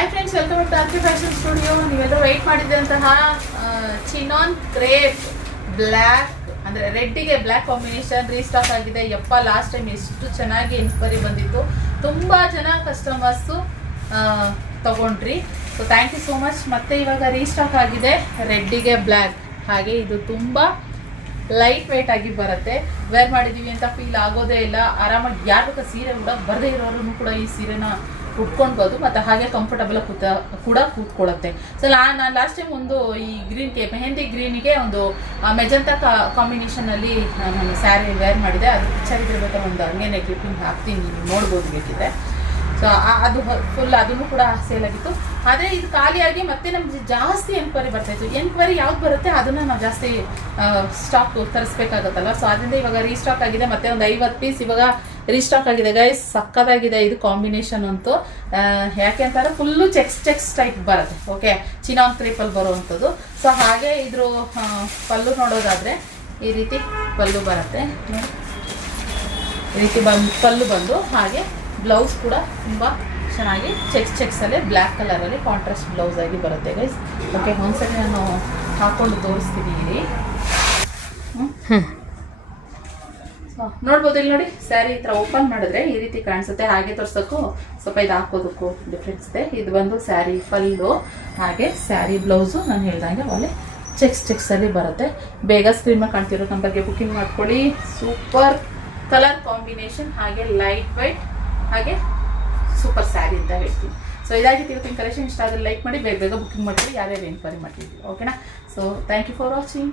Hi friends, welcome to RK fashion studio. ನೀವೆಲ್ಲರೂ wait ಮಾಡಿದ್ದಂತಹ chinon crepe black ಅಂದರೆ ರೆಡ್ಡಿಗೆ ಬ್ಲ್ಯಾಕ್ ಕಾಂಬಿನೇಷನ್ ರೀಸ್ಟಾಕ್ ಆಗಿದೆ. ಯಪ್ಪ, ಲಾಸ್ಟ್ ಟೈಮ್ ಎಷ್ಟು ಚೆನ್ನಾಗಿ ಎನ್ಕ್ವೈರಿ ಬಂದಿತ್ತು. ತುಂಬ ಜನ ಕಸ್ಟಮರ್ಸು ತಗೊಂಡ್ರಿ. So thank you so much. ಮತ್ತೆ ಇವಾಗ ರೀಸ್ಟಾಕ್ ಆಗಿದೆ ರೆಡ್ಡಿಗೆ ಬ್ಲ್ಯಾಕ್. ಹಾಗೆ ಇದು ತುಂಬ ಲೈಟ್ ವೆಯ್ಟ್ ಆಗಿ ಬರುತ್ತೆ. ವೇರ್ ಮಾಡಿದ್ದೀವಿ ಅಂತ ಫೀಲ್ ಆಗೋದೇ ಇಲ್ಲ. ಆರಾಮಾಗಿ ಯಾರು ಸೀರೆ ಕೂಡ ಬರದೇ ಇರೋರು ಕೂಡ ಈ ಸೀರೆನ ಉಟ್ಕೊಳ್ಬೋದು. ಮತ್ತು ಹಾಗೆ ಕಂಫರ್ಟಬಲ್ ಕೂಡ ಕೂತ್ಕೊಳ್ಳುತ್ತೆ. ಸೊ ನಾನು ಲಾಸ್ಟ್ ಟೈಮ್ ಒಂದು ಈ ಗ್ರೀನ್ಗೆ ಮೆಹಂದಿ ಗ್ರೀನಿಗೆ ಒಂದು ಮೆಜಂತಾ ಕಾಂಬಿನೇಷನಲ್ಲಿ ನಾನು ಸ್ಯಾರಿ ವೇರ್ ಮಾಡಿದೆ. ಅದು ಪಿಕ್ಚರ್ ಇದ್ರೆ ಬೇಕಾದ್ರೆ ಒಂದು ಹಂಗೇನೆ ಕ್ಲಿಪ್ಪಿಂಗ್ ಹಾಕ್ತೀನಿ, ನೀವು ನೋಡ್ಬೋದು ಬೇಕಿದ್ರೆ. ಸೊ ಅದು ಫುಲ್ ಅದನ್ನು ಕೂಡ ಸೇಲ್ ಆಗಿತ್ತು. ಆದರೆ ಇದು ಖಾಲಿಯಾಗಿ ಮತ್ತೆ ನಮ್ಗೆ ಜಾಸ್ತಿ ಎನ್ಕ್ವೈರಿ ಬರ್ತಾಯಿತ್ತು. ಎನ್ಕ್ವೈರಿ ಯಾವ್ದು ಬರುತ್ತೆ ಅದನ್ನು ನಾವು ಜಾಸ್ತಿ ಸ್ಟಾಕ್ ತರಿಸ್ಬೇಕಾಗತ್ತಲ್ಲ. ಸೊ ಅದರಿಂದ ಇವಾಗ ರೀಸ್ಟಾಕ್ ಆಗಿದೆ. ಮತ್ತೆ ಒಂದು 50 ಪೀಸ್ ಇವಾಗ ರೀಸ್ಟಾಕ್ ಆಗಿದೆ ಗೈಸ್. ಸಕ್ಕದಾಗಿದೆ ಇದು ಕಾಂಬಿನೇಷನ್ ಅಂತೂ. ಯಾಕೆ ಅಂತಾರೆ ಫುಲ್ಲು ಚೆಕ್ಸ್ ಟೈಪ್ ಬರುತ್ತೆ. ಓಕೆ, ಚಿನಾನ್ ಕ್ರೇಪಲ್ಲಿ ಬರುವಂಥದ್ದು. ಸೊ ಹಾಗೆ ಇದ್ರ ಪಲ್ಲು ನೋಡೋದಾದರೆ ಈ ರೀತಿ ಪಲ್ಲು ಬರುತ್ತೆ. ಈ ರೀತಿ ಪಲ್ಲು ಬಂದು ಹಾಗೆ ಬ್ಲೌಸ್ ಕೂಡ ತುಂಬ ಚೆನ್ನಾಗಿ ಚೆಕ್ಸಲ್ಲೇ ಬ್ಲ್ಯಾಕ್ ಕಲರಲ್ಲಿ ಕಾಂಟ್ರಾಸ್ಟ್ ಬ್ಲೌಸ್ ಆಗಿ ಬರುತ್ತೆ ಗೈಸ್. ಓಕೆ, ಒಂದ್ಸರಿ ನಾನು ಹಾಕೊಂಡು ತೋರಿಸ್ತೀನಿ ಇಲ್ಲಿ. ಸೊ ನೋಡ್ಬೋದು, ಇಲ್ಲಿ ನೋಡಿ ಸ್ಯಾರಿ ಈ ಥರ ಓಪನ್ ಮಾಡಿದ್ರೆ ಈ ರೀತಿ ಕಾಣಿಸುತ್ತೆ. ಹಾಗೆ ತೋರ್ಸೋಕ್ಕೂ ಸ್ವಲ್ಪ ಇದು ಹಾಕೋದಕ್ಕೂ ಡಿಫ್ರೆನ್ಸ್ ಇದೆ. ಇದು ಬಂದು ಸ್ಯಾರಿ ಪಲ್ಲು, ಹಾಗೆ ಸ್ಯಾರಿ ಬ್ಲೌಸು ನಾನು ಹೇಳ್ದಂಗೆ ಒಳ್ಳೆ ಚೆಕ್ಸಲ್ಲಿ ಬರುತ್ತೆ. ಬೇಗ ಸ್ಕ್ರೀನ್ ಮೇಲೆ ಕಾಣ್ತಿರೋ ನಂಬರ್ಗೆ ಬುಕಿಂಗ್ ಮಾಡ್ಕೊಳ್ಳಿ. ಸೂಪರ್ ಕಲರ್ ಕಾಂಬಿನೇಷನ್, ಹಾಗೆ ಲೈಟ್ ವೈಟ್, ಹಾಗೆ ಸೂಪರ್ ಸ್ಯಾರಿ ಅಂತ ಹೇಳ್ತೀನಿ. ಸೊ ಇದಾಗಿತ್ತು ಇವತ್ತಿನ ಕಲೆಕ್ಷನ್. ಇಷ್ಟ ಆದರೆ ಲೈಕ್ ಮಾಡಿ, ಬೇಗ ಬುಕಿಂಗ್ ಮಾಡ್ತೀವಿ. ಯಾರ್ಯಾರು ಎನ್ಕ್ವೈರಿ ಮಾಡ್ತೀವಿ. ಓಕೆನಾ? So thank you for watching.